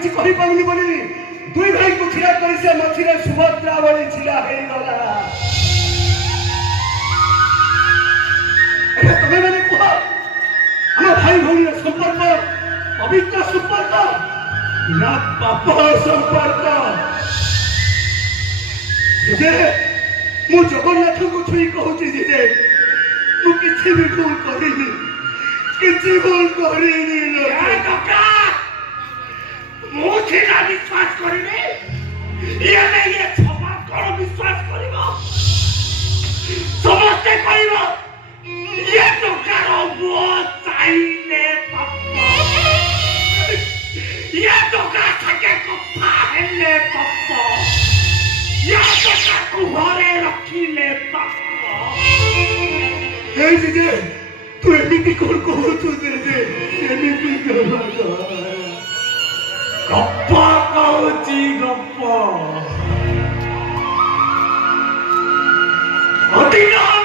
କିଛି କହିପାରୁନି ବୋଲି ଦୁଇ ଭାଇକୁ ଛିଡ଼ା କରି ସେ ମଝିରେ ସୁଭଦ୍ରା ଭଳି ଛିଡ଼ା ହେଇଗଲା। ଏବେ ତମେ ମାନେ କୁହ, ଆମ ଭାଇ ଭଉଣୀର ସମ୍ପର୍କ ପବିତ୍ର ସମ୍ପର୍କ ନା ପାପ ସମ୍ପର୍କ? ଯେ ମୁଁ ଜଗନ୍ନାଥଙ୍କୁ ଛୁଇଁ କହୁଛି ଯେ ମୁଁ କିଛି ବି ଭୁଲ କରିନି, କିଛି ଭୁଲ କରିନି। ମୁଁ ସିନା ବିଶ୍ୱାସ କରିବି, ଇଏ ସମାଜ କଣ ବିଶ୍ୱାସ କରିବ? ସମସ୍ତେ କହିବ ଇଏ ଟଙ୍କାର ମୁହ ଚାହିଁଲେ ପାପ, ଇଏ ଟଙ୍କା ସାଙ୍ଗେ କଥା ହେଲେ ପାପ, ଇଏ ଟଙ୍କାକୁ ଘରେ ରଖିଲେ ପାପ। ହେଇଛି ଯେ ତୁ ଏମିତି କଣ କହୁଛୁ ଯେ ଏମିତି ଗପ କହୁଛି ଗପ।